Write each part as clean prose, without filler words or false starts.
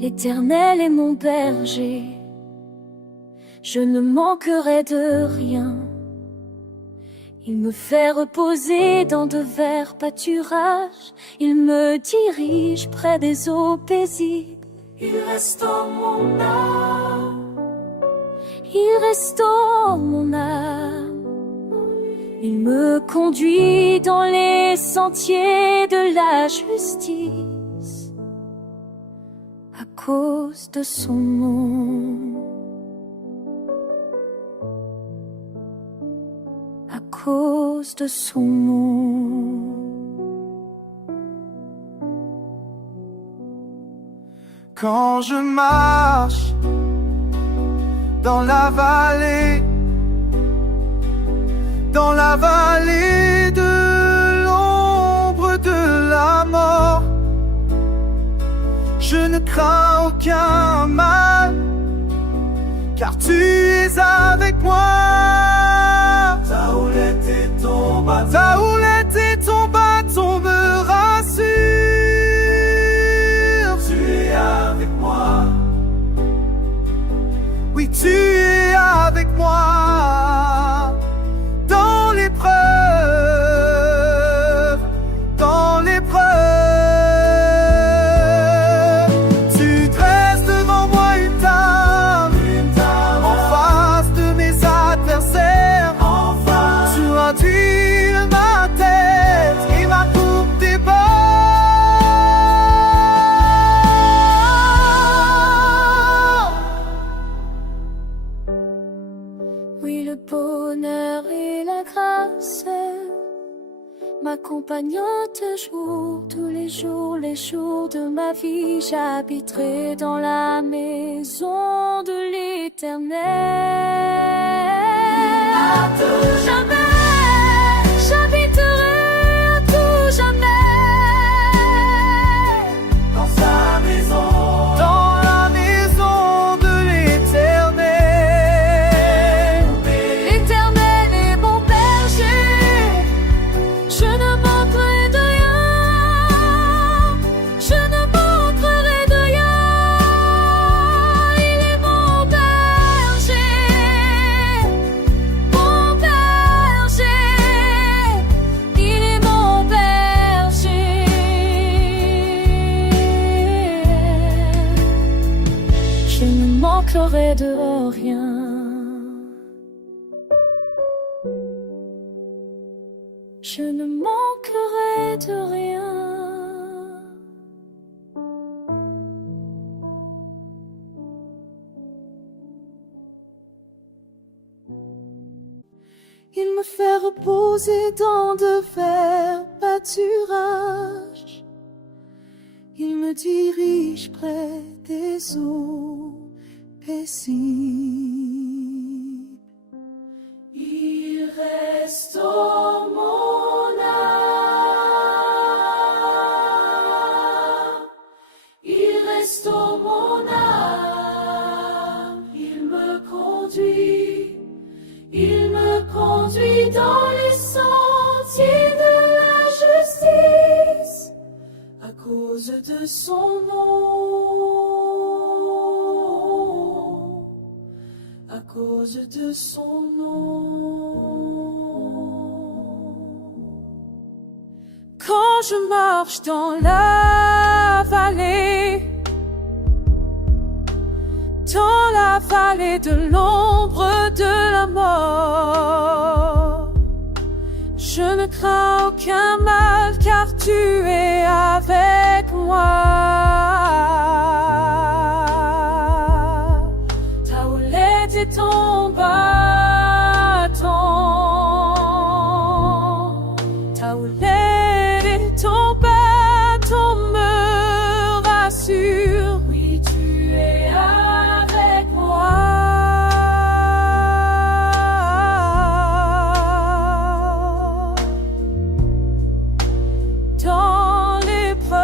L'Éternel est mon berger, je ne manquerai de rien. Il me fait reposer dans de verts pâturages, il me dirige près des eaux paisibles. Il restaure mon âme, il restaure mon âme. Il me conduit dans les sentiers de la justice, à cause de son nom, à cause de son nom. Quand je marche dans la vallée de l'ombre de la mort, je ne crains aucun mal, car tu es avec moi. Ta houlette et ton bâton me rassurent. Tu es avec moi. Oui, tu es avec moi. Dans l'épreuve, tu dresses devant moi une table en face de mes adversaires. Tu inclines ma tête et ma coupe déborde. Oui, le bonheur et la grâce m'accompagnant toujours, tous les jours de ma vie. J'habiterai dans la maison de l'Éternel. À tout jamais, j'habiterai à tout jamais Dans sa maison, dans la maison de l'Éternel. L'Éternel est mon berger, je ne manquerai de rien, je ne manquerai de rien. Il est mon berger, il est mon berger. Je ne manquerai de rien. Je ne manquerai de rien. Il me fait reposer dans de verts pâturages. Il me dirige près des eaux paisibles. Il restaure mon âme. Il restaure mon âme. Il me conduit dans les sentiers de la justice, à cause de son nom, à cause de son nom. Quand je marche dans la vallée de l'ombre de la mort, je ne crains aucun mal, car tu es avec moi. Ta houlette et ton bâton, ta houlette et ton bâton me rassurent. Oui, tu es avec moi. Dans l'épreuve,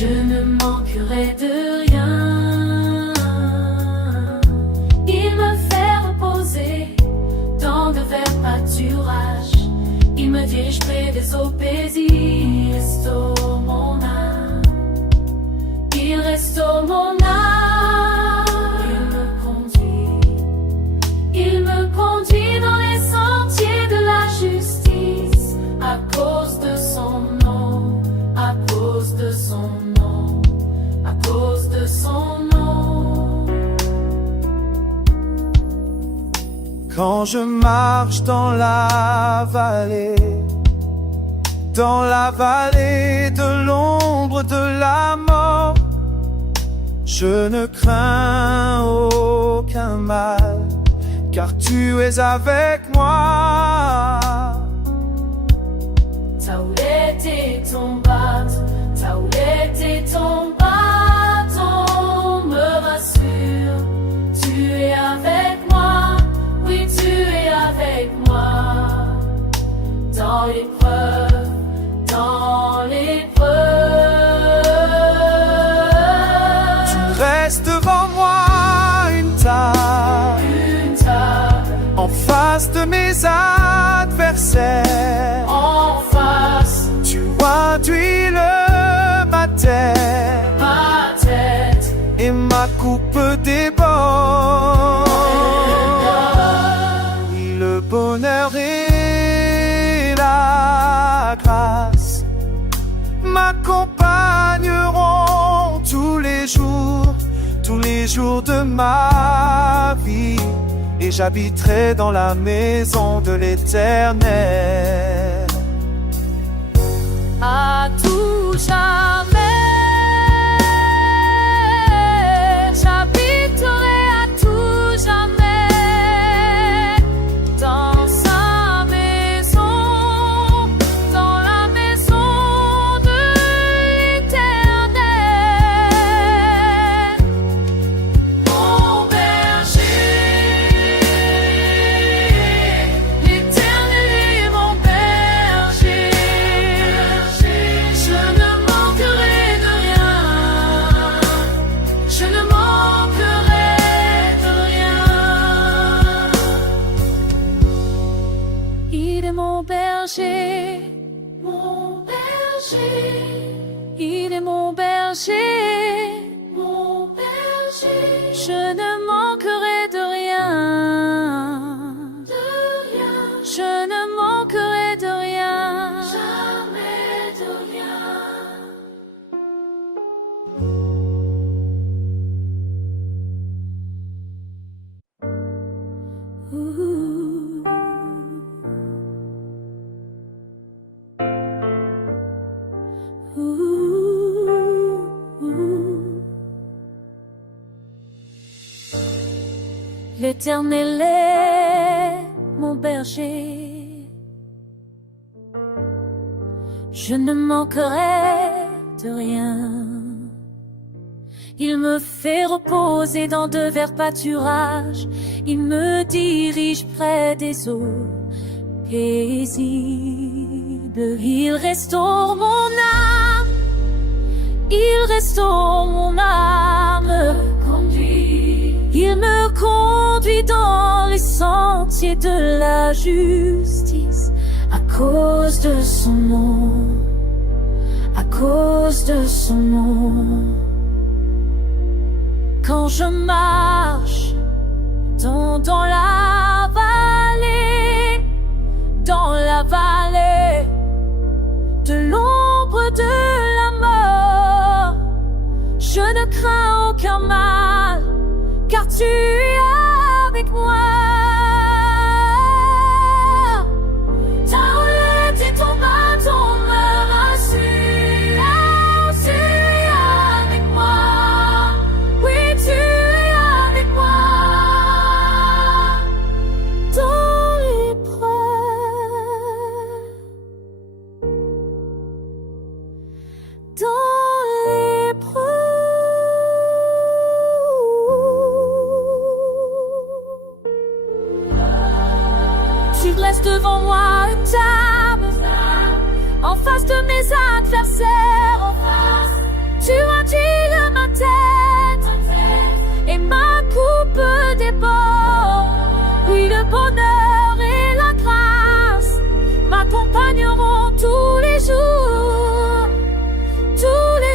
Je ne manquerai de rien. Il me fait reposer dans de verts pâturages. Il me dirige près des eaux paisibles. Il restaure mon âme. Il restaure mon âme. Il me conduit dans les sentiers de la justice. À cause de son nom, à cause de son nom, à cause de son nom. Quand je marche dans la vallée de l'ombre de la mort, je ne crains aucun mal, car tu es avec moi. Ta houlette et ton bâton, ta houlette et ton bâton me rassurent. Tu es avec moi, oui tu es avec moi. Dans l'épreuve, dans l'épreuve. Tu restes devant moi une table en face de mes adversaires. En face, tu induis ma tête et ma coupe déborde. Et le bonheur et la grâce m'accompagneront tous les jours de ma vie. Et j'habiterai dans la maison de l'Éternel à tout jamais. J'habiterai à tout jamais dans sa maison, dans la maison de l'Éternel. Mon berger, l'Éternel est mon berger. Je ne manquerai de rien. Je ne manquerai de rien. Il est mon berger, mon berger. Il est mon berger, mon berger. Je ne manquerai de rien. De rien. Je ne manquerai de rien. Jamais de rien. L'Éternel est mon berger, je ne manquerai de rien. Il me fait reposer dans de verts pâturages, il me dirige près des eaux paisibles. Il restaure mon âme, il restaure mon âme. Il me conduit dans les sentiers de la justice. À cause de son nom, à cause de son nom. Quand je marche dans la vallée de l'ombre de la mort, je ne crains aucun mal, car tu es avec moi. Ta houlette et ton bâton me rassurent. Tu es avec moi, oui tu es avec moi. Dans l'épreuve, dans l'épreuve. Tu laisses devant moi une table en face de mes adversaires. Tu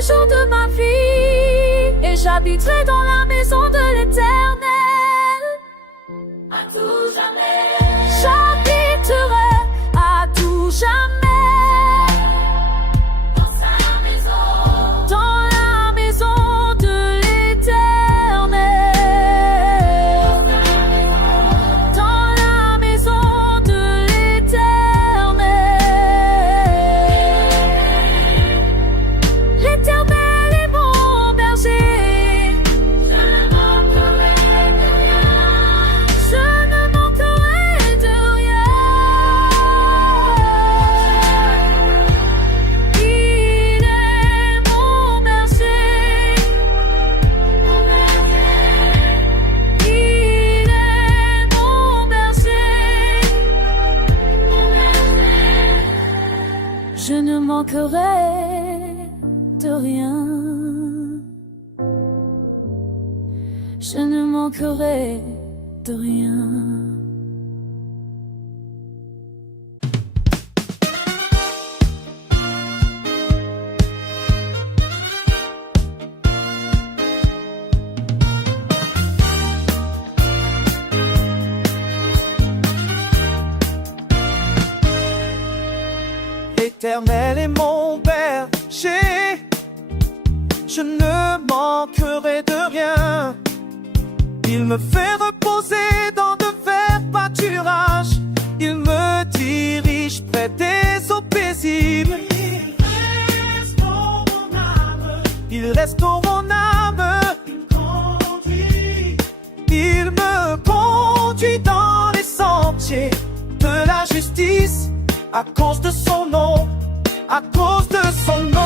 jours de ma vie, et j'habiterai dans la maison de l'Éternel à tout jamais. J'habiterai à tout jamais dans sa maison, dans la maison de l'Éternel, dans la maison de l'Éternel. L'Éternel est mon berger, je ne manquerai de rien. Je ne manquerai de rien. Il est mon berger, il est mon berger. Je ne manquerai de rien. Je ne manquerai de rien. L'Éternel est mon berger, je ne manquerai de rien. Il me fait reposer dans de verts pâturages, il me dirige près des eaux paisibles. Il restaure mon âme, il me conduit dans les sentiers de la justice, à cause de son nom, à cause de son nom.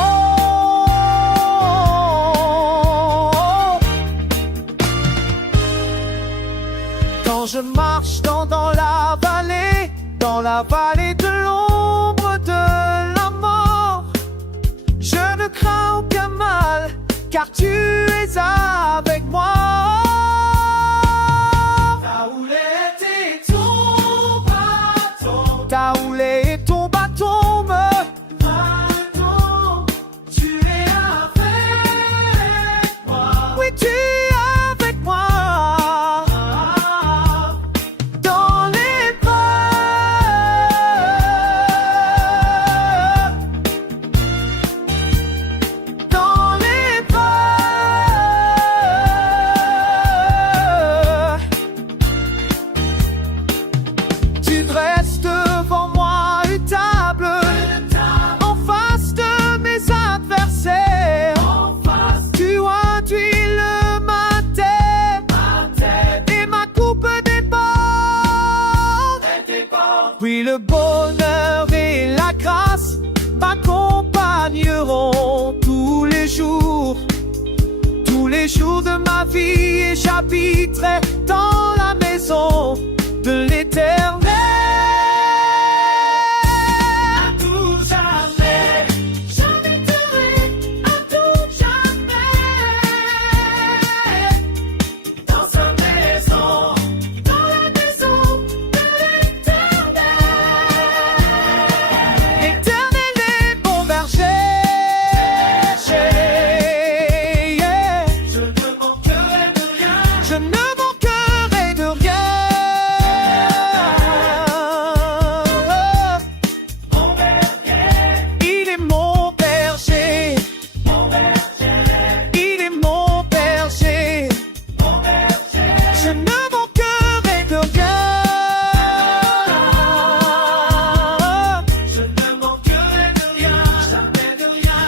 Quand je marche dans la vallée de l'ombre de la mort, je ne crains aucun mal, car tu es avec moi. Ta houlette et ton bâton, ta houlette et ton bâton me pardon. Tu es avec moi. Oui, tu es avec moi. Dans les tu dresses devant moi une table en face de mes adversaires. Tu induis ma tête et ma coupe déborde. Oui, le bonheur et la grâce m'accompagneront tous les jours de ma vie, et j'habiterai dans la maison de l'Éternel à tout jamais. J'habiterai à tout jamais dans sa maison, dans la maison de l'Éternel. L'Éternel est mon berger, yeah. Je ne manquerai de rien. Je ne manquerai de rien. Il est mon berger, il est mon berger, je ne manquerai de rien. Je ne manquerai de rien, jamais de rien.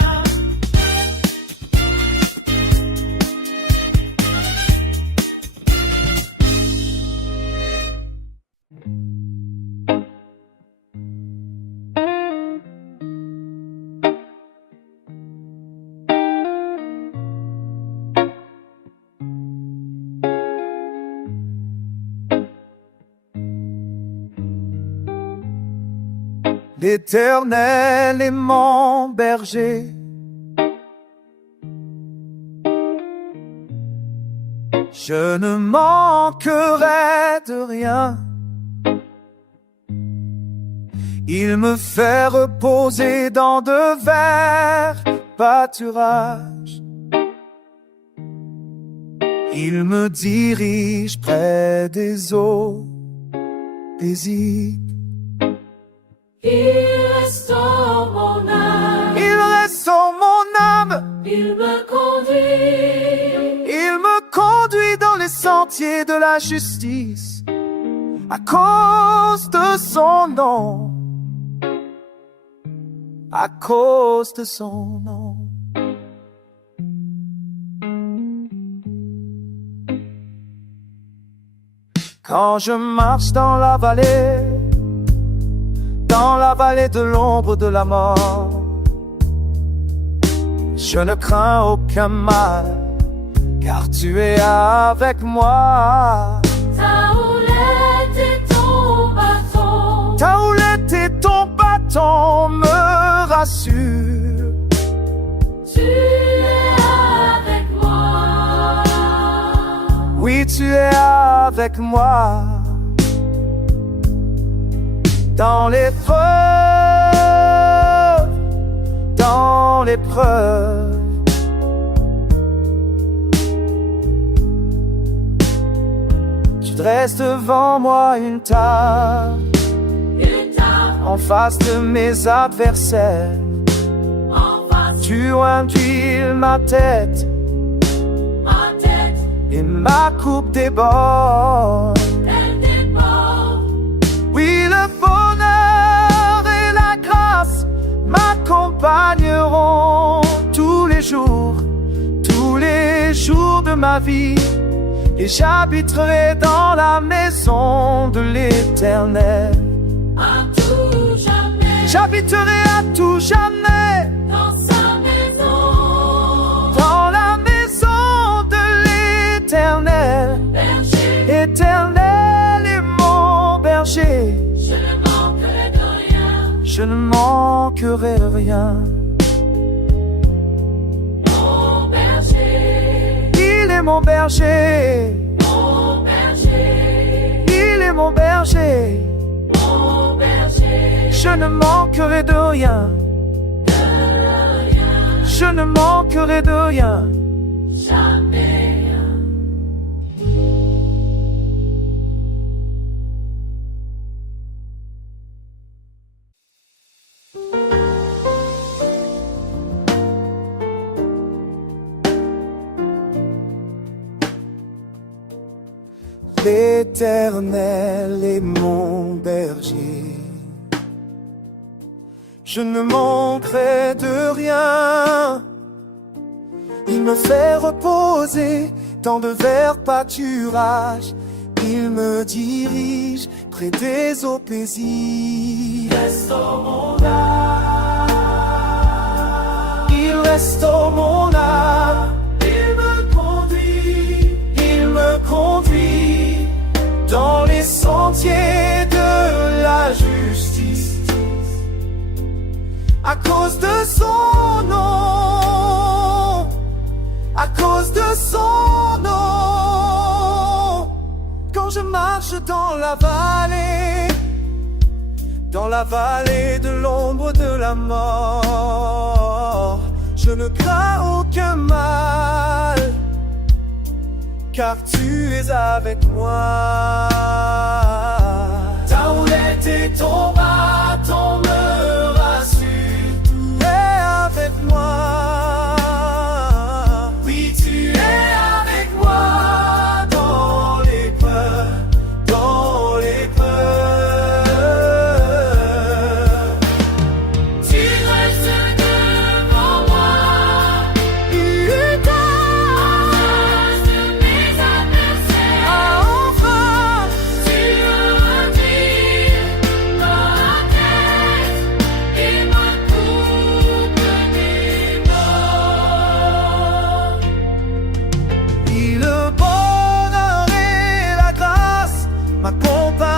L'Éternel est mon berger, je ne manquerai de rien. Il me fait reposer dans de verts pâturage. Il me dirige près des eaux paisibles. Il restaure mon âme. Il restaure mon âme. Il me conduit. Il me conduit dans les sentiers de la justice à cause de son nom. À cause de son nom. Quand je marche dans la vallée de l'ombre de la mort, je ne crains aucun mal, car tu es avec moi. Ta houlette et ton bâton. Ta houlette et ton bâton me rassurent. Tu es avec moi. Oui, tu es avec moi. Dans l'épreuve, dans l'épreuve. Tu dresses devant moi une table en face de mes adversaires. En face Tu induis ma tête et ma coupe déborde. elle déborde. Oui, le bonheur et la grâce m'accompagneront tous les jours de ma vie. Et j'habiterai dans la maison de l'Éternel. À tout jamais. J'habiterai à tout jamais Dans sa maison. dans la maison de l'Éternel. Berger. Éternel est mon berger. Je ne manquerai de rien. Je ne manquerai de rien. Mon berger. Il est mon berger. Mon berger. Il est mon berger. Mon berger. Je ne manquerai de rien. Je ne manquerai de rien. Jamais. L'Éternel est mon berger. Je ne manquerai de rien. Il me fait reposer dans de verts pâturages. Il me dirige près des eaux paisibles. Restaure mon âme. Il restaure mon âme. Il me conduit dans les sentiers de la justice à cause de son nom. À cause de son nom. Quand je marche dans la vallée de l'ombre de la mort, je ne crains aucun mal, car tu es avec moi. Ta houlette et ton bâton me rassurent. Tu es avec moi. Oui, tu es avec moi dans l'épreuve, dans l'épreuve. Tu restes devant moi.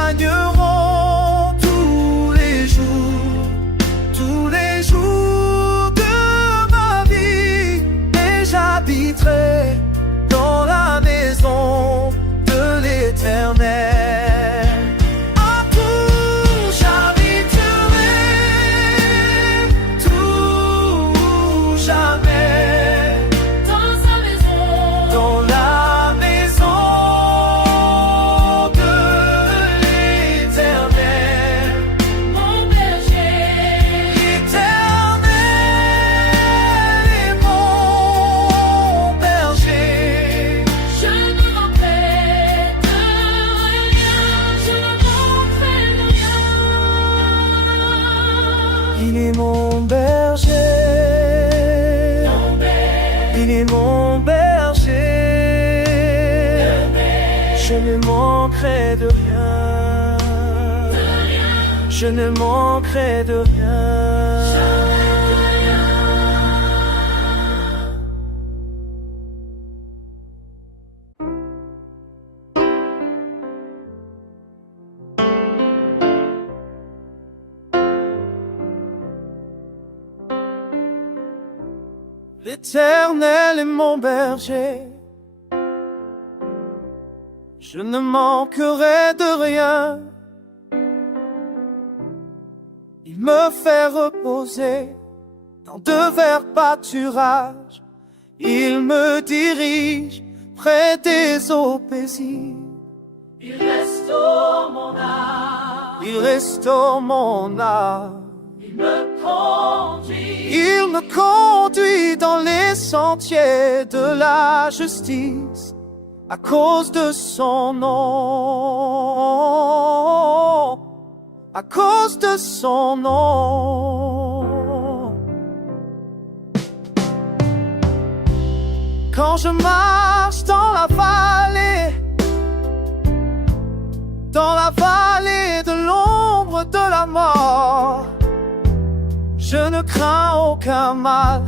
M'accompagneront tous les jours de ma vie, et j'habiterai dans la maison de l'Éternel. À tout j'habiterai, tout j'habiterai. es mon berger, je ne manquerai de rien, je ne manquerai de rien. L'Éternel est mon berger, je ne manquerai de rien. Il me fait reposer dans de verts pâturages, il me dirige près des eaux paisibles. Il restaure mon âme, Il restaure mon âme. il me conduit dans les sentiers de la justice à cause de son nom, à cause de son nom. Quand je marche dans la vallée de l'ombre de la mort, je ne crains aucun mal,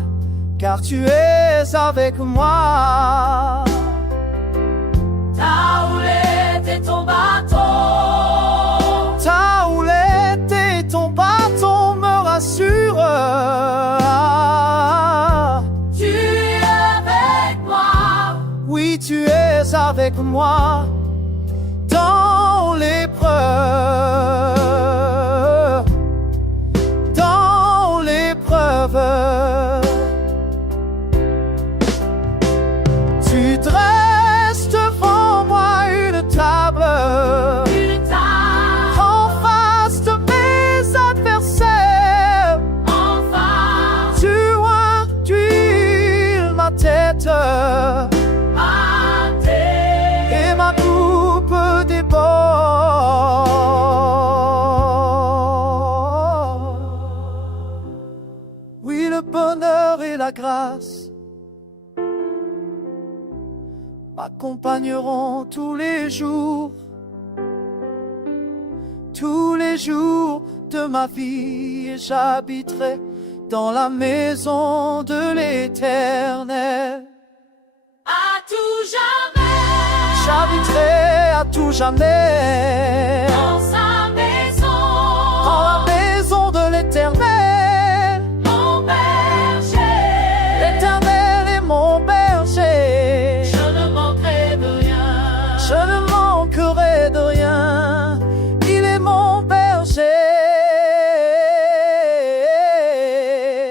car tu es avec moi. Ta houlette et ton bâton, Ta houlette et ton bâton me rassurent. tu es avec moi. Oui, tu es avec moi dans l'épreuve, dans l'épreuve. Tu dresses devant moi une table en face de mes adversaires. Enfin, Tu induis ma tête et ma coupe déborde. Oui, le bonheur et la grâce m'accompagneront tous les jours de ma vie, et j'habiterai dans la maison de l'Éternel. à tout jamais, J'habiterai à tout jamais dans sa maison, dans la maison de l'Éternel. mon berger. L'Éternel est mon berger, Je ne manquerai de rien. je ne manquerai de rien. Il est mon berger.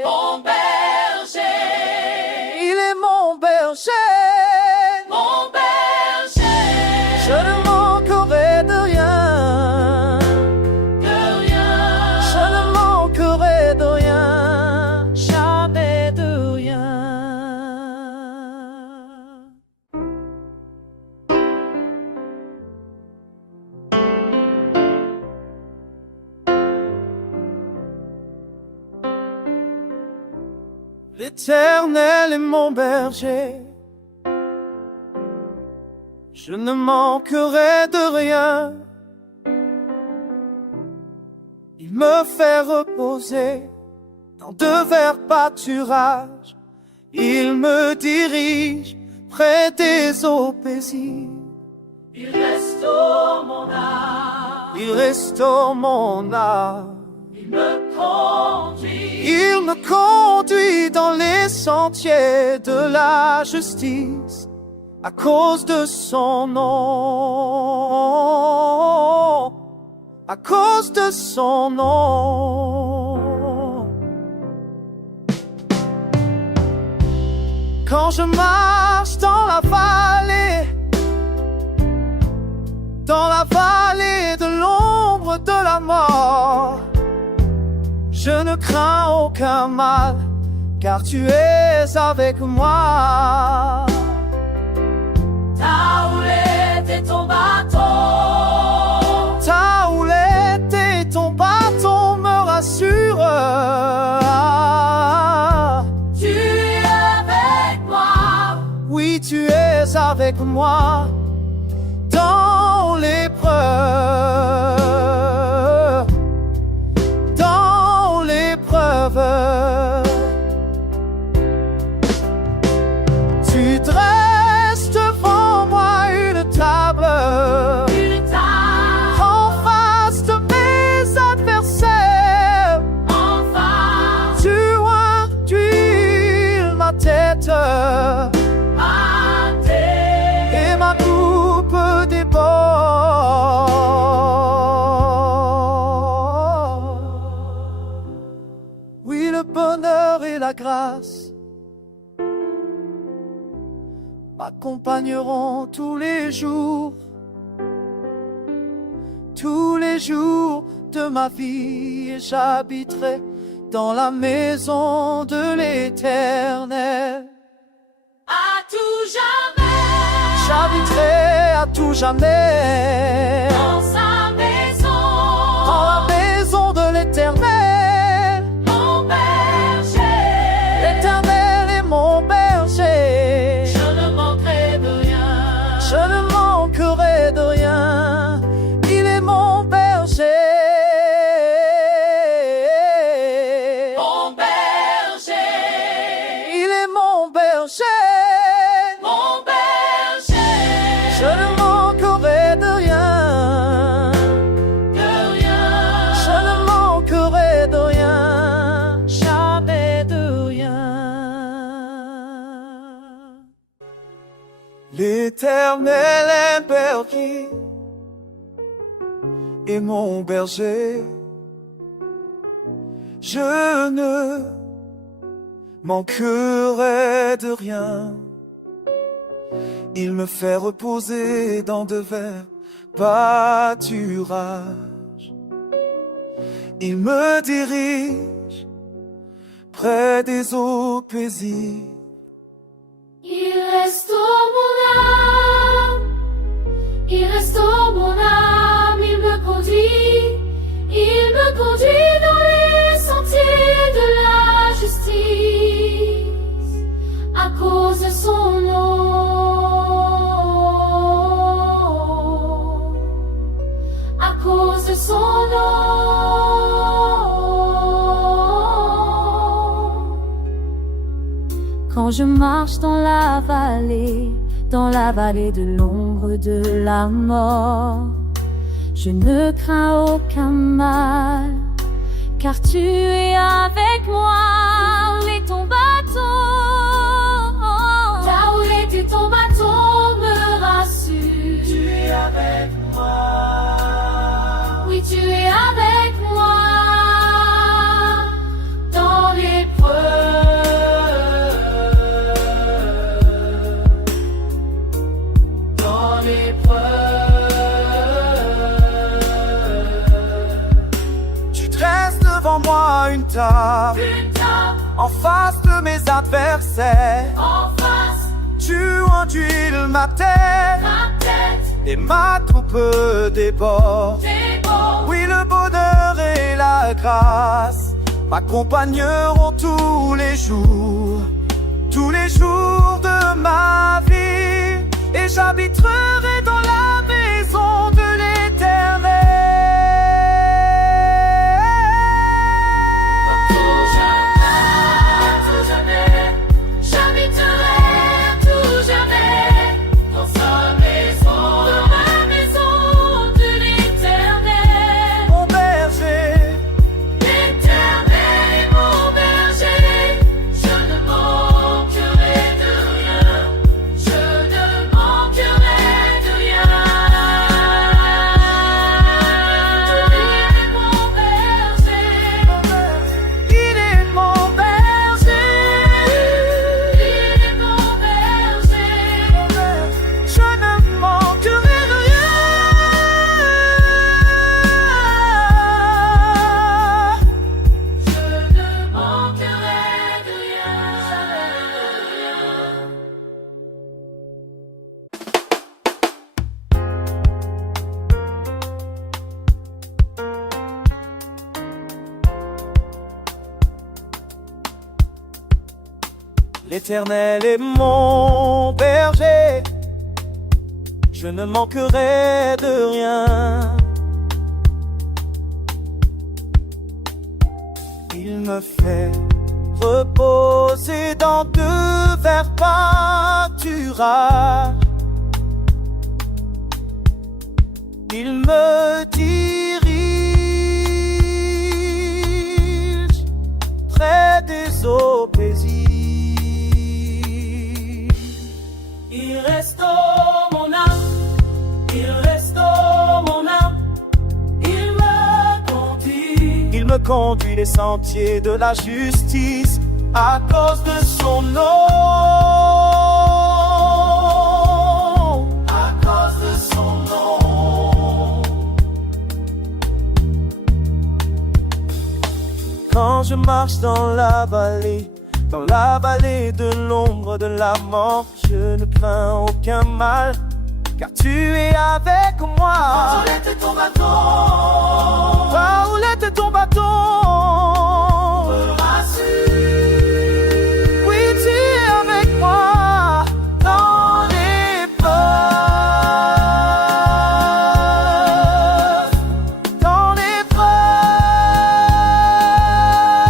Mon berger, Il est mon berger. mon berger. Je ne manquerai de rien. De rien. Je ne manquerai de rien. Jamais de rien. L'Éternel est mon berger, je ne manquerai de rien. Il me fait reposer dans de verts pâturages, il me dirige près des eaux paisibles. Il restaure mon âme, Il restaure mon âme. il me conduit dans les sentiers de la justice à cause de son nom, à cause de son nom. Quand je marche dans la vallée de l'ombre de la mort, je ne crains aucun mal, car tu es avec moi. Ta houlette et ton bâton, Ta houlette et ton bâton me rassurent. tu es avec moi. avec moi dans l'épreuve, dans l'épreuve. Tu dresses devant moi une table en face de mes adversaires. Tu induis ma tête et ma coupe déborde. Oui, le bonheur et la grâce m'accompagneront tous les jours de ma vie, et j'habiterai dans la maison de l'Éternel. À tout jamais, J'habiterai à tout jamais dans sa maison, dans la maison de l'Éternel. mon berger. L'Éternel est mon berger, Je ne manquerai de rien. je ne manquerai de rien. Il est mon berger. Mon berger, Il est mon berger. mon berger. Je ne manquerai de rien. De rien, Je ne manquerai de rien. Jamais de rien. L'Éternel est berger et mon berger. Je ne manquerai de rien. Il me fait reposer dans de verts pâturages. Il me dirige près des eaux paisibles. il restaure mon âme, il restaure mon âme, il me conduit dans les sentiers de la justice, à cause de son nom, à cause de son nom. Quand je marche dans la vallée de l'ombre de la mort, je ne crains aucun mal, car tu es avec moi. Où est ton bâton? Là où est ton bâton me rassure. Tu es avec moi. Oui, tu es avec moi dans l'épreuve, dans l'épreuve. Tu dresses devant moi une table en face de mes adversaires. En face, Tu enduis ma tête ma tête et ma coupe déborde. déborde. Oui, le bonheur et la grâce m'accompagneront tous les jours de ma vie, et j'habiterai dans la maison de l'Éternel. Tout jamais, j'habiterai tout jamais dans sa maison, dans la maison de l'Éternel. Mon berger, L'Éternel est mon berger, je ne manquerai de rien, je ne manquerai de rien. Il est mon berger, il est mon berger. il est mon berger. Je ne manquerai de rien. Je ne manquerai de rien. L'Éternel est mon berger je ne manquerai de rien. Il me fait reposer dans de verts pâturages. Il me dirige près des eaux paisibles. Il restaure mon âme, il restaure mon âme, il me conduit les sentiers de la justice à cause de son nom. À cause de son nom. Quand je marche dans la vallée de l'ombre de la mort, je ne crains aucun mal, car tu es avec moi. Ma houlette est ton bâton, Ta houlette est ton bâton me rassure. Oui, tu es avec moi dans l'épreuve. Dans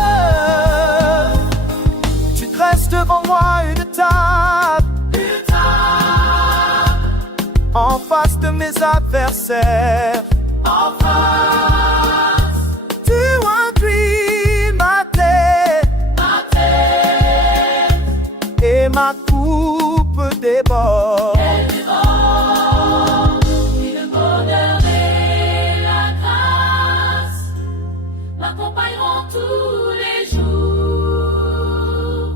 l'épreuve, tu dresses devant moi une table en face de mes adversaires. En face, Tu induis ma tête et ma coupe déborde. elle déborde. Et le bonheur et la grâce m'accompagneront tous les jours.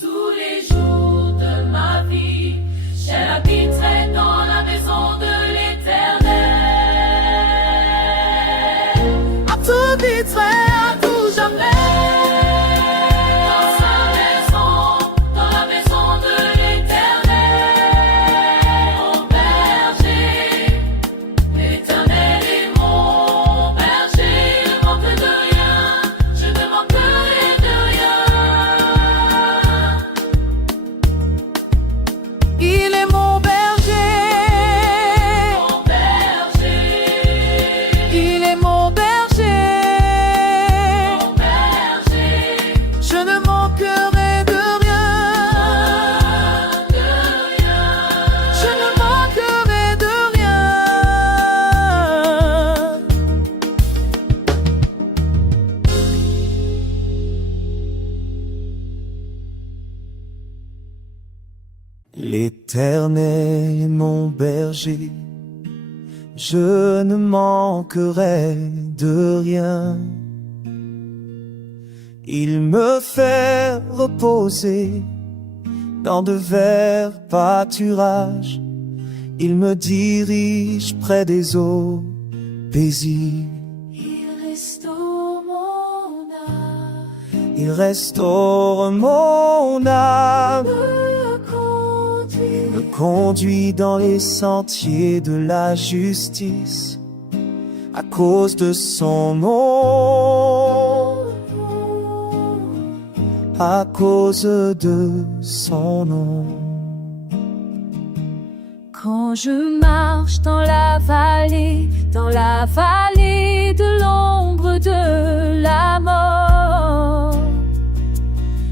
Tous les jours de ma vie, j'habiterai dans la maison de l'Éternel. J'habiterai à tout jamais Dans sa maison, dans la maison de l'Éternel. Mon berger, l'Éternel est mon berger. Je ne manque de rien, je ne manquerai de rien. Il est mon berger. Mon berger, Il est mon berger. mon berger, Je ne manquerai de rien. de rien. Je ne manquerai de rien. L'Éternel est mon berger, je ne manquerai de rien. Il me fait reposer dans de verts pâturages. Il me dirige près des eaux paisibles. Il restaure mon âme, Il restaure mon âme, me conduit dans les sentiers de la justice à cause de son nom. À cause de son nom. Quand je marche dans la vallée de l'ombre de la mort,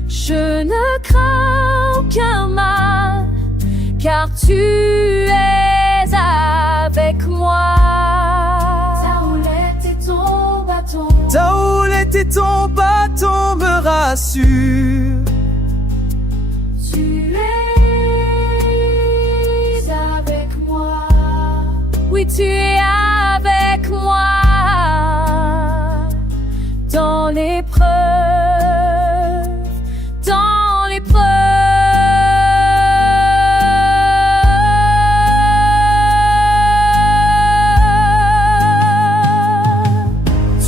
je ne crains aucun mal, car tu es avec moi. Ta houlette et ton bâton, Ta houlette et ton bâton me rassurent. tu es avec moi. Oui, tu es avec moi dans l'épreuve, dans l'épreuve.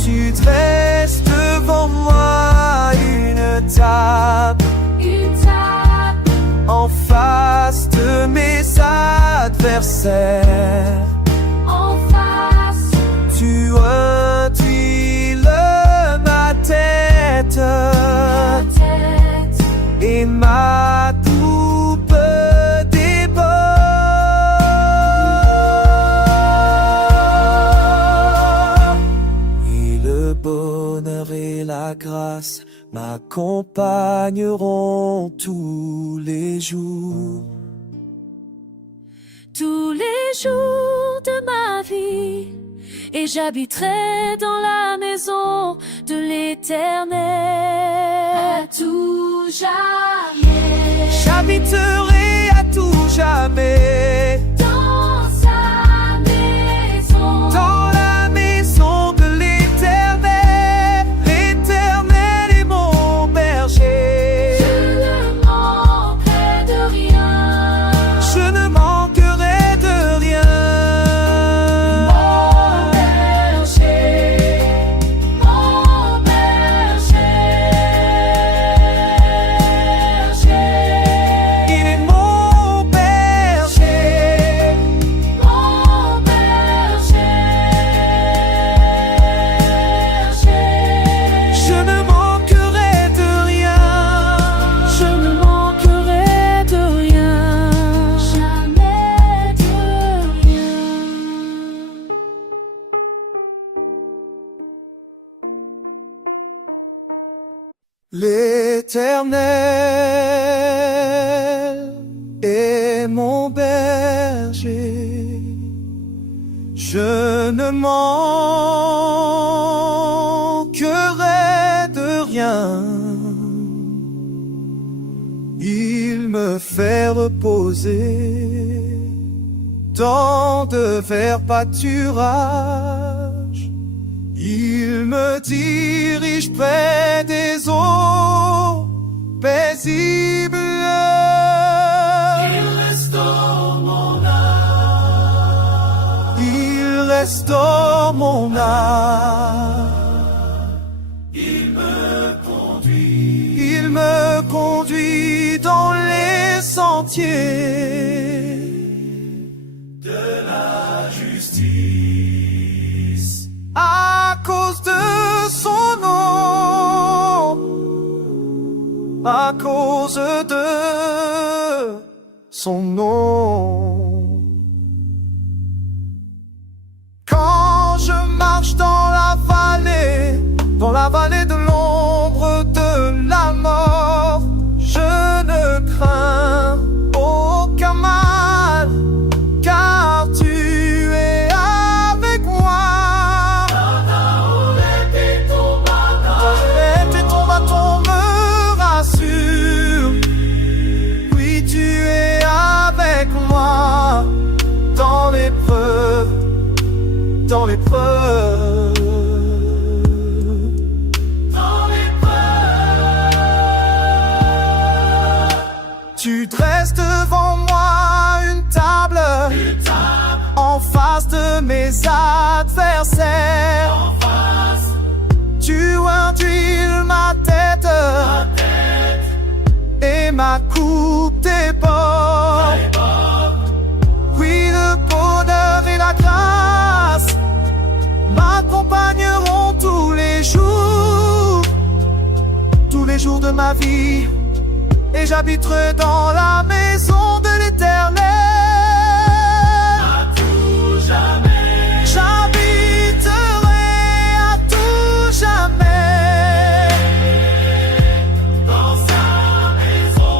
Tu dresses devant moi une table en face de mes adversaires. En face, Tu induis ma tête ta tête et ma coupe déborde. ta grâce m'accompagneront tous les jours. Tous les jours de ma vie, et j'habiterai dans la maison de l'Éternel à tout jamais. J'habiterai à tout jamais Dans sa maison, dans la maison de l'Éternel. L'Éternel est mon berger. je ne manquerai de rien. Je ne manquerai de rien. Mon berger, Il est mon berger. mon berger. Je ne manquerai de rien. Je ne manquerai de rien, jamais de rien. L'Éternel est mon berger. Je ne manquerai de rien. Il me fait reposer dans de verts pâturages. Il me dirige près des eaux paisibles. Il restaure mon âme. Il restaure mon âme. Il me conduit dans les sentiers de la justice. À cause de son nom, à cause de son nom. Quand je marche dans la vallée de l'ombre de la mort, je ne crains aucun mal, car tu es avec moi. Ton bâton me rassure. Oui, tu es avec moi dans l'épreuve, dans l'épreuve. Tu dresses devant moi une table en face de mes adversaires. Tu induis ma tête et ma coupe déborde. Oui, le bonheur et la grâce m'accompagneront tous les jours de ma vie. Et j'habiterai dans la maison de l'Éternel à tout jamais. J'habiterai à tout jamais dans sa maison,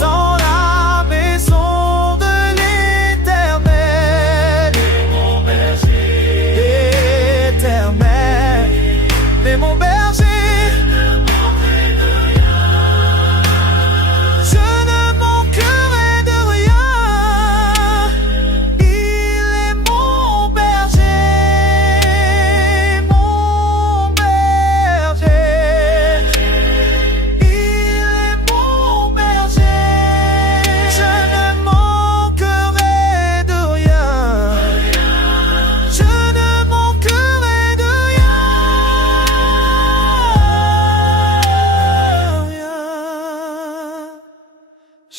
dans la maison de l'Éternel. Mon berger, l'Éternel est mon berger.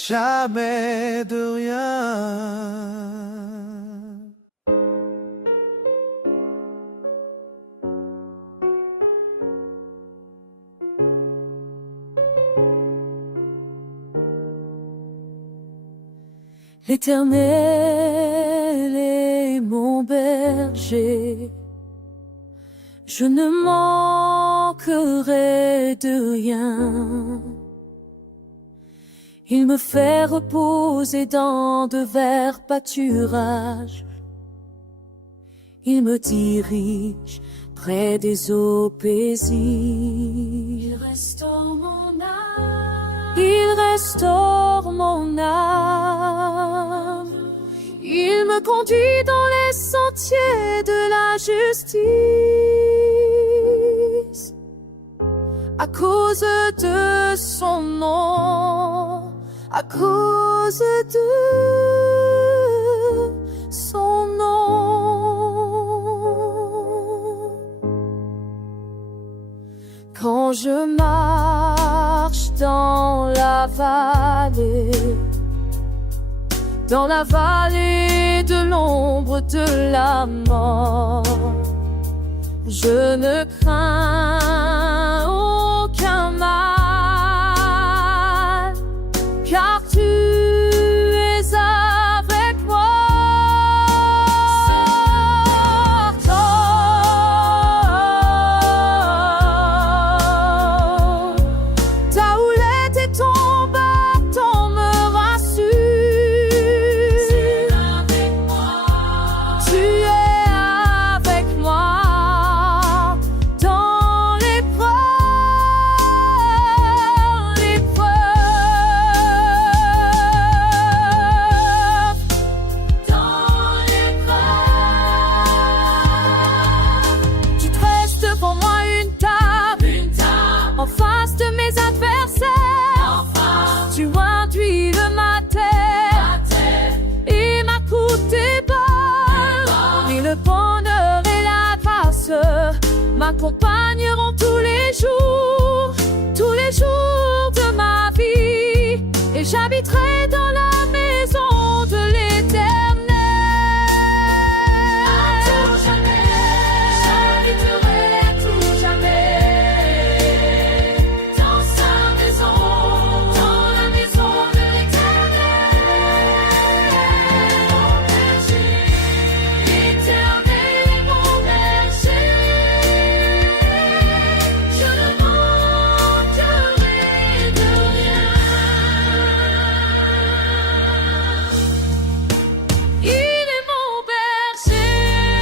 Jamais de rien. L'Éternel est mon berger, je ne manquerai manquerai de rien. Il me fait reposer dans de verts pâturages. Il me dirige près des eaux paisibles. Il restaure mon âme. Il restaure mon âme. Il me conduit dans les sentiers de la justice. À cause de son nom, à cause de son nom. Quand je marche dans la vallée de l'ombre de la mort, je ne crains aucun mal, car tu es avec moi. Ta houlette et ton bâton me rassurent. C'est avec moi. Tu es avec moi dans l'épreuve. Tu dresses devant moi une table en face de mes adversaires. Tu induis ma terre et ma coupe déballe. Et le bonheur et la grâce m'accompagneront tous les jours de ma vie. Et j'habiterai dans la maison de l'Éternel. À tout jamais, j'habiterai à tout jamais dans sa maison, dans la maison de l'Éternel. Mon berger, l'Éternel est mon berger. Je ne manquerai de rien. Il est mon berger. Il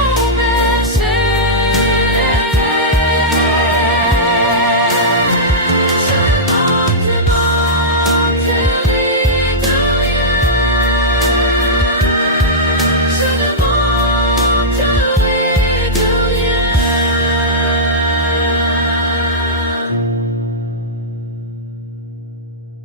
est mon berger. Je ne manquerai de rien. Je ne manquerai de rien.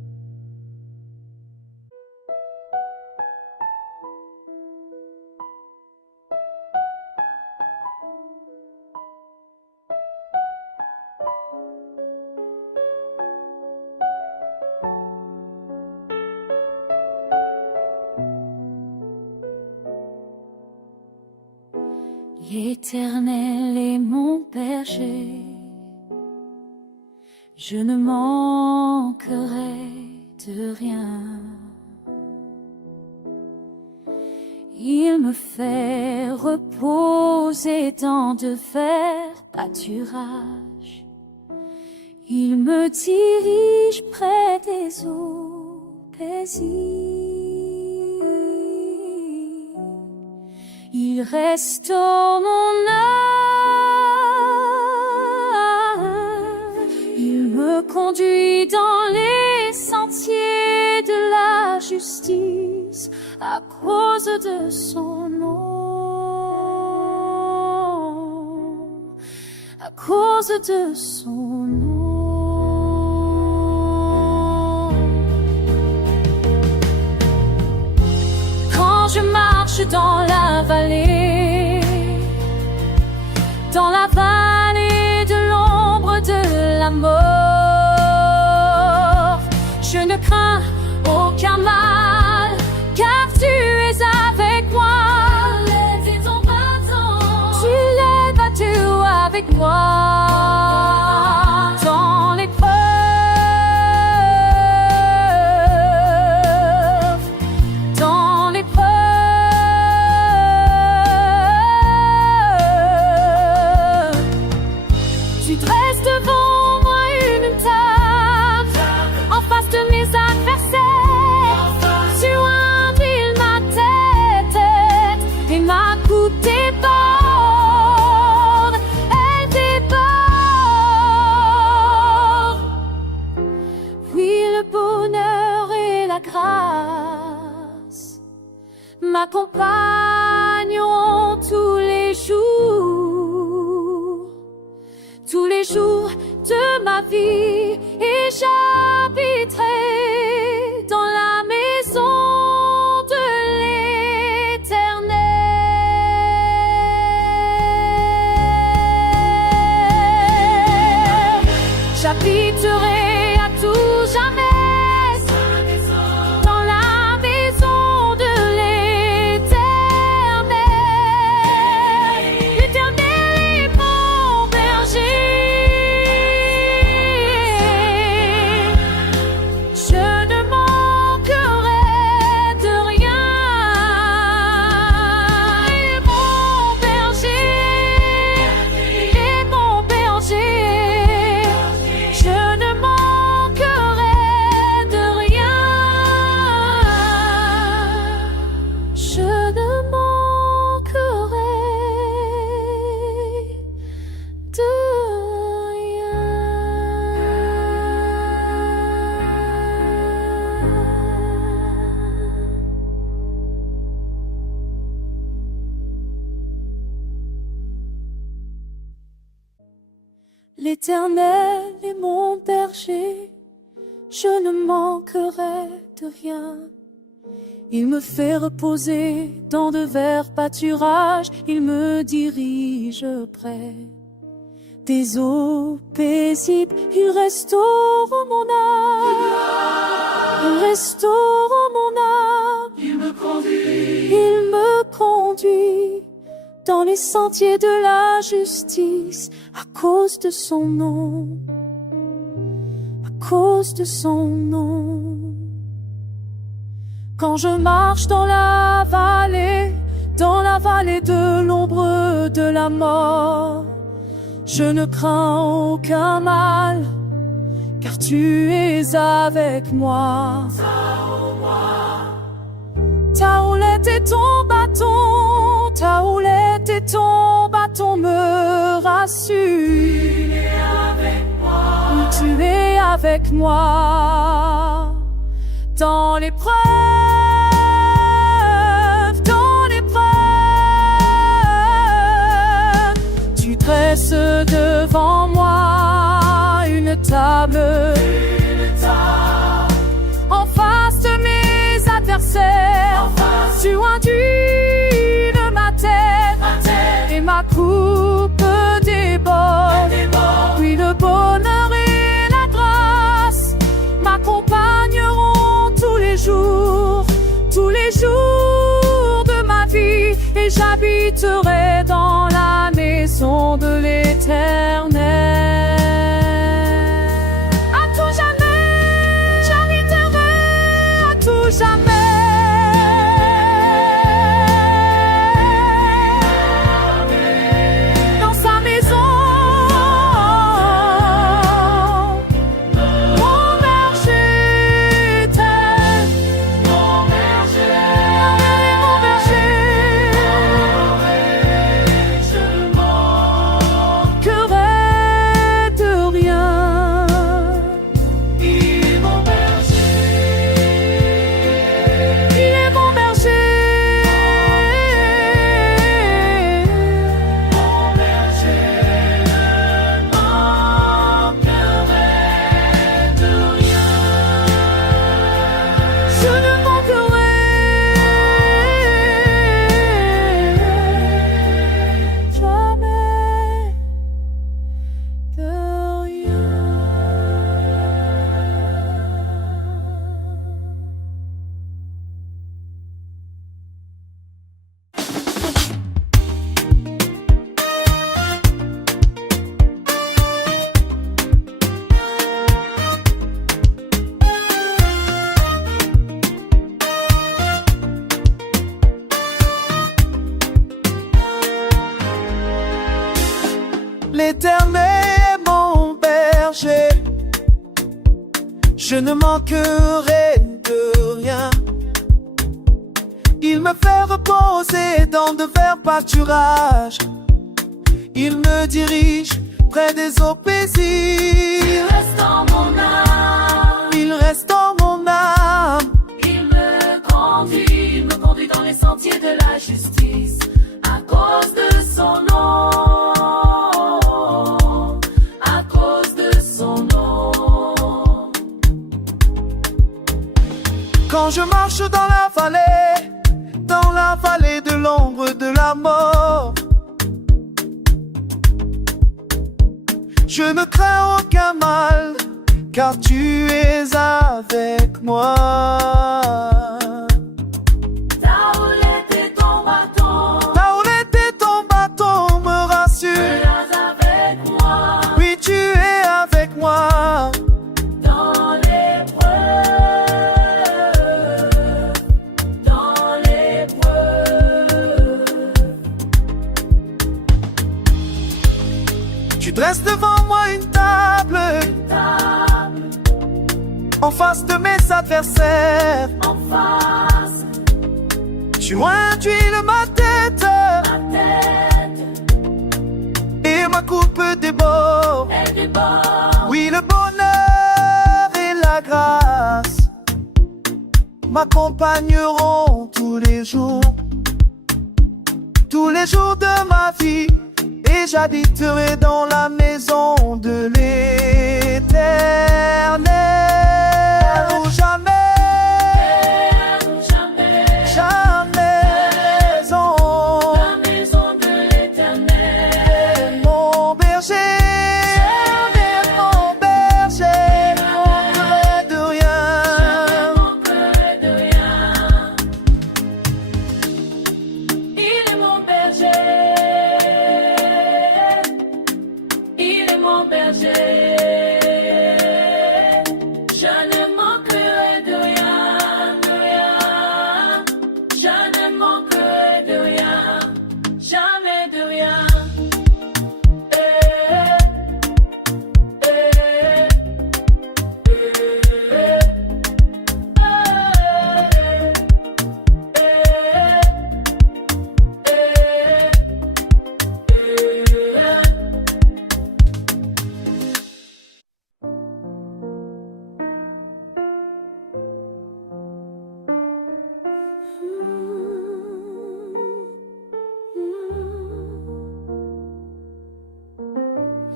L'Éternel est mon berger, je ne manquerai de rien. Il me fait reposer dans de verts pâturages. Il me dirige près des eaux paisibles. Il restaure mon âme. Il me conduit dans les sentiers de la justice à cause de son nom. À cause de son nom. Quand je marche dans la vallée de l'ombre de la mort, je ne crains aucun mal, car tu es avec moi. Tu l'es battu avec moi. Dans l'épreuve, dresse devant moi une table en face de mes adversaires. Tu induis ma tête et ma coupe déborde. Elle déborde. Oui, le bonheur et la grâce m'accompagneront tous les jours de ma vie, et j'habiterai dans la maison de l'Éternel. J'habiterai à tout jamais dans la maison de l'Éternel. L'Éternel est mon berger. Je ne manquerai de rien. Il est mon berger. Il est mon berger. Je ne manquerai de rien. Je ne manquerai de rien. L'Éternel est mon berger, je ne manquerai de rien. Il me fait reposer dans de verts pâturages, il me dirige près des eaux paisibles. Il restaure mon âme, il restaure mon âme. Il me conduit dans les sentiers de la justice, à cause de son nom, à cause de son nom. Quand je marche dans la vallée de l'ombre de la mort, je ne crains aucun mal, car tu es avec moi. Ta houlette et ton bâton, ta houlette et ton bâton me rassurent. Tu es avec moi dans l'épreuve, dans l'épreuve. Tu dresses devant moi une table en face de mes adversaires. Tu induis ma tête et ma coupe déborde. Oui, le bonheur et la grâce m'accompagneront tous les jours de ma vie, et j'habiterai dans la maison de l'Éternel. À tout jamais, j'habiterai à tout jamais. Je ne manquerai de rien. Il me fait reposer dans de verts pâturages. Il me dirige près des eaux paisibles. Il reste en mon âme. Il reste en mon âme. Il me conduit dans les sentiers de la justice. À cause de son nom. À cause de son nom. Quand je marche dans la vallée de l'ombre de la mort, je ne crains aucun mal, car tu es avec moi. Ta houlette et ton bâton me rassurent. Tu es avec moi. Oui, tu es avec moi. Dans l'épreuve. Dans l'épreuve. Tu dresses devant moi une table en face de mes adversaires. En face. Tu induis ma tête et ma coupe déborde. Elle déborde. Oui, le bonheur et la grâce m'accompagneront tous les jours de ma vie, et j'habiterai dans la maison de l'Éternel. Ou jamais, La maison de l'Éternel. mon berger, ne manquerai de rien. Manquerai de rien. Il est mon berger. Il est mon berger. Je ne manquerai de rien, de rien. Je ne manquerai de rien, jamais de rien.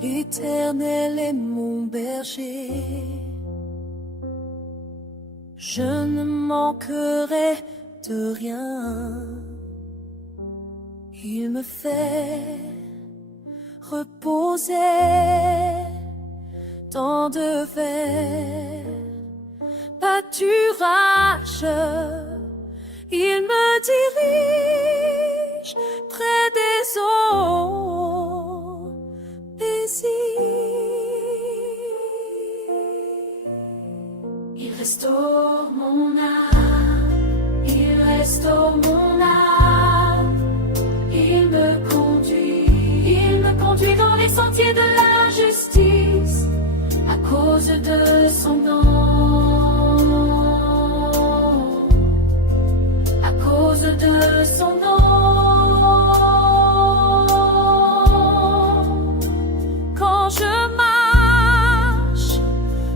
L'Éternel est mon berger, je ne manquerai de rien. Il me fait reposer dans de verts pâturages. Il me dirige près des eaux paisibles. Il restaure mon âme, il restaure mon âme. Il me conduit dans les sentiers de la justice, à cause de son nom, à cause de son nom. Quand je marche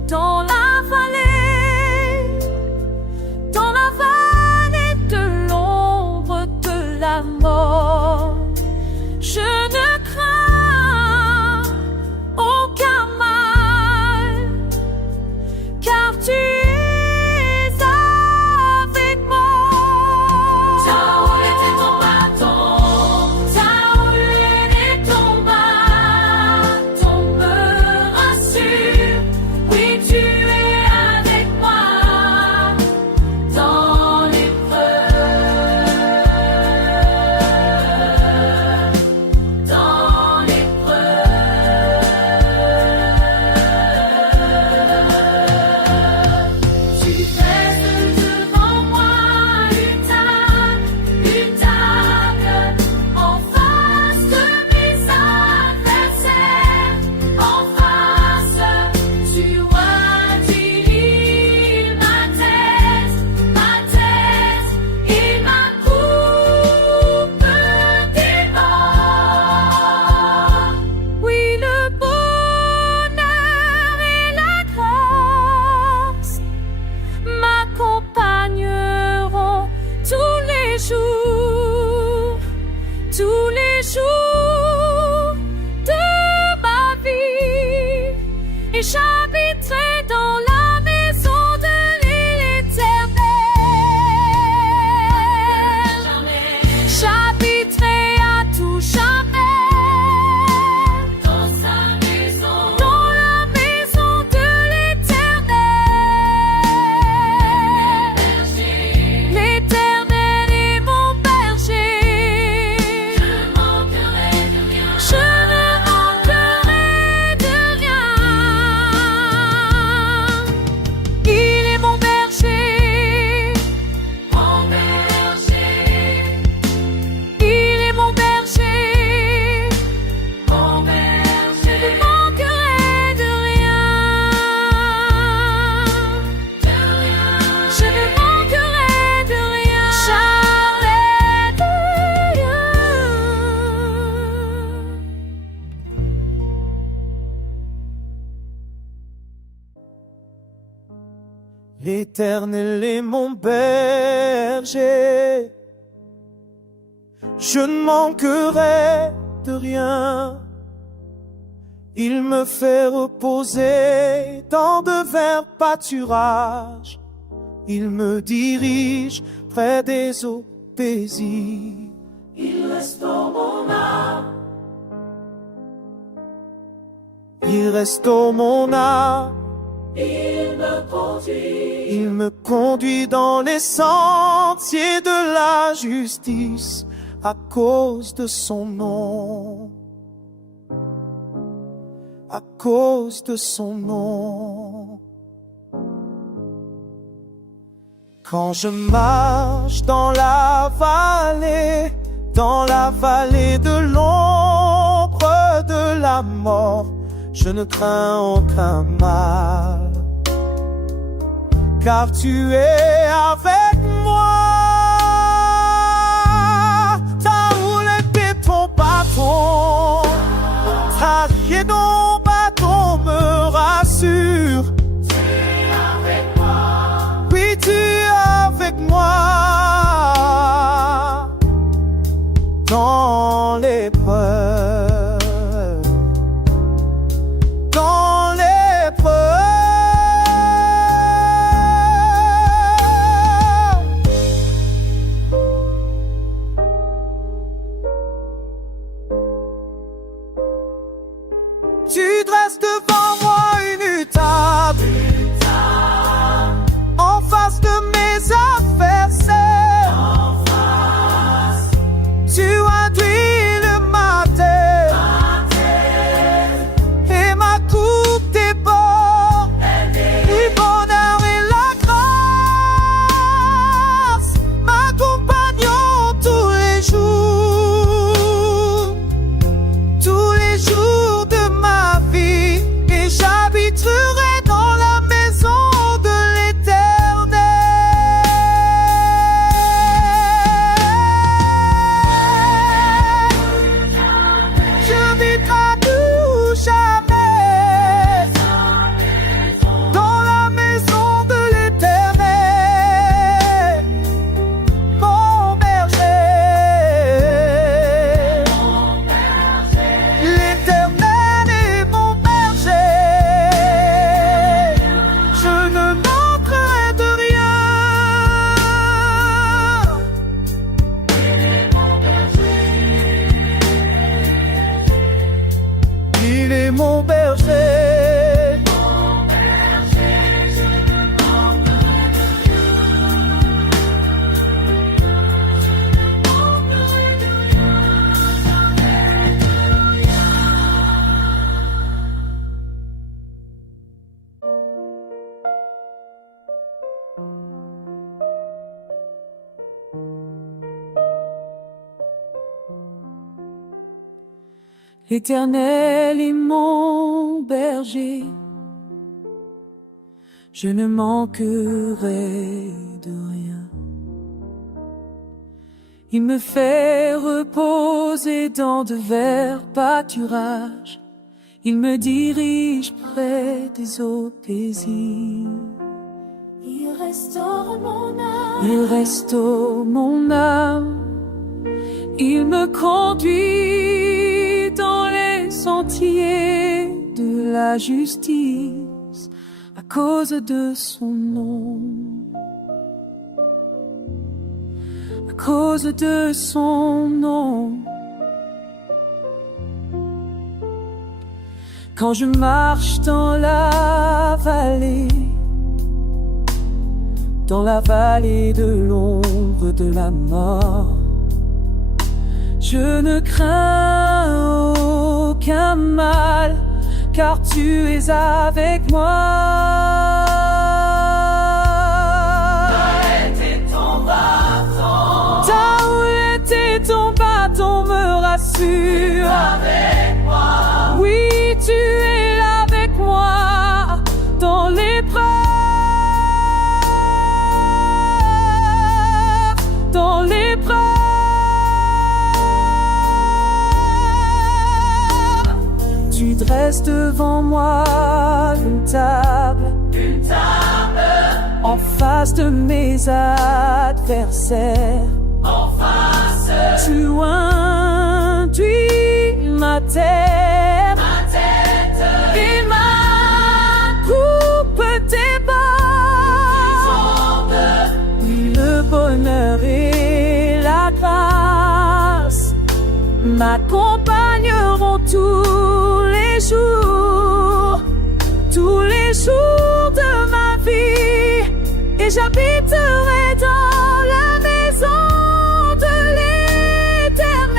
dans la vallée de l'ombre de la mort, je ne crains aucun mal, car j'habiterai dans la maison de l'Éternel. J'habiterai à tout jamais Dans sa maison, dans la maison de l'Éternel. L'Éternel est mon berger. je ne manquerai de rien. Je ne manquerai de rien. Il est mon berger. Mon berger, Il est mon berger. mon Je ne berger, manquerai de rien. de rien. Je ne manquerai de rien. L'Éternel est mon berger, je ne manquerai de rien. Il me fait reposer dans de verts pâturages. Il me dirige près des eaux paisibles. Il restaure mon âme, Il restaure mon âme. il me conduit. Il me conduit dans les sentiers de la justice à cause de son nom. À cause de son nom. Quand je marche dans la vallée de l'ombre de la mort, je ne crains aucun mal, car tu es avec moi. Ta houlette et ton bâton, ta et ton bâton me rassure. Avec moi, Oui, tu es avec moi dans l'épreuve, dans l'épreuve. Tu dresses devant moi une table en face de mes adversaires. Tu induis ma tête et ma coupe déborde. Du bonheur et la grâce m'accompagnent tous les jours de ma vie, et j'habiterai dans la maison de l'Éternel. Je vivrai à tout jamais dans la maison de l'Éternel, mon berger. L'Éternel est mon berger, je ne manquerai de rien. Il est mon berger. L'Éternel est mon berger, je ne manquerai de rien. Il me fait reposer dans de verts pâturages. Il me dirige près des eaux paisibles. il restaure mon âme. Il restaure mon âme. Il me conduit dans les sentiers de la justice à cause de son nom. À cause de son nom. Quand je marche dans la vallée de l'ombre de la mort, je ne crains aucun mal, car tu es avec moi. Ta houlette et ton bâton me rassurent. Avec moi. Oui, tu es là avec moi dans l'épreuve, dans l'épreuve. Tu dresses devant moi une table en face de mes adversaires. En face. Tu induis ma tête, et ma coupe déborde. Oui, le bonheur et la grâce m'accompagneront tous les jours de ma vie, et j'habiterai dans la maison de l'Éternel.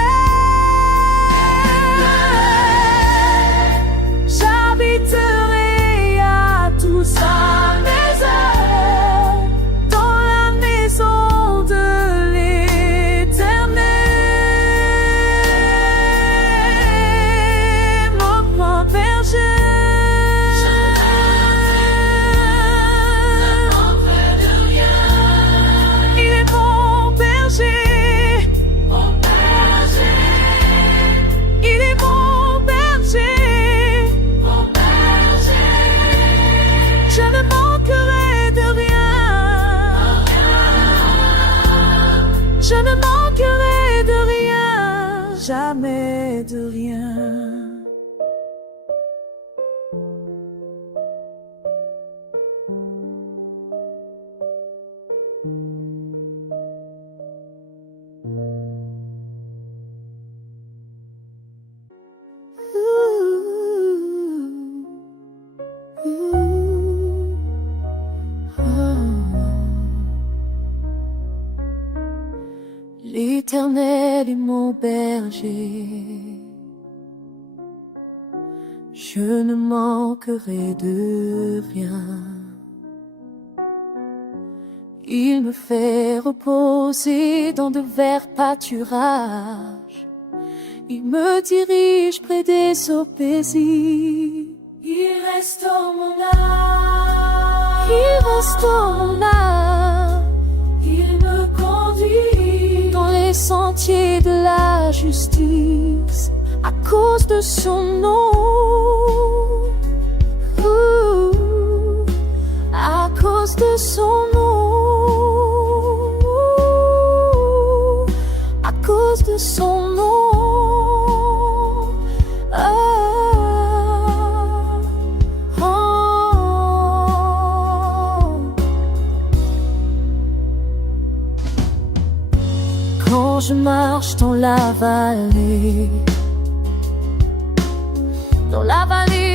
J'habiterai à tout sa maison, dans la maison de l'Éternel. Mon grand berger. Je ne manquerai de rien, jamais de rien. L'Éternel est mon berger, je ne manquerai de rien. Il me fait reposer dans de verts pâturages, il me dirige près des eaux paisibles. Il restaure mon âme, il restaure mon âme, il me conduit dans les sentiers de la justice à cause de son nom. À cause de son nom, à cause de son nom. Quand je marche dans la vallée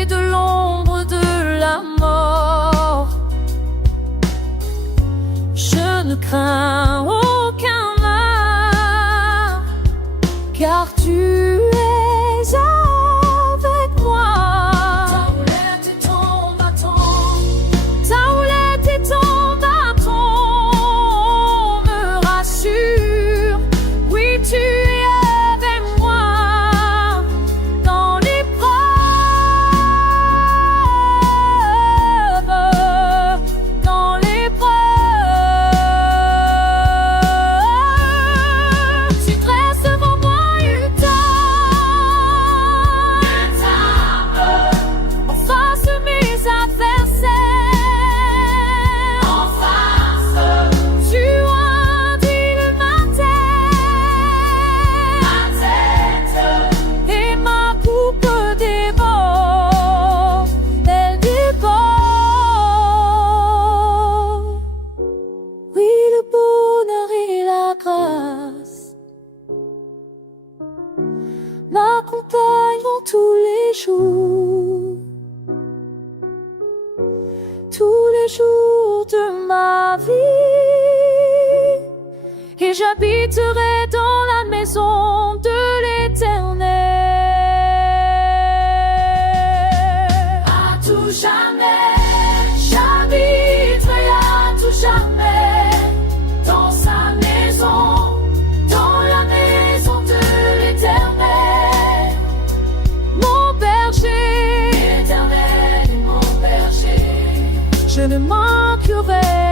de l'ombre de la mort, je ne crains aucun mal, car tu es avec moi. Ta houlette et ton bâton, ta houlette et ton bâton me rassurent. Oui, tu es avec moi dans l'épreuve, tous les jours de ma vie, et j'habiterai dans la maison de l'Éternel à tout jamais. J'habiterai à tout jamais dans sa maison, dans la maison de l'Éternel. mon berger, L'Éternel est mon berger. je ne manquerai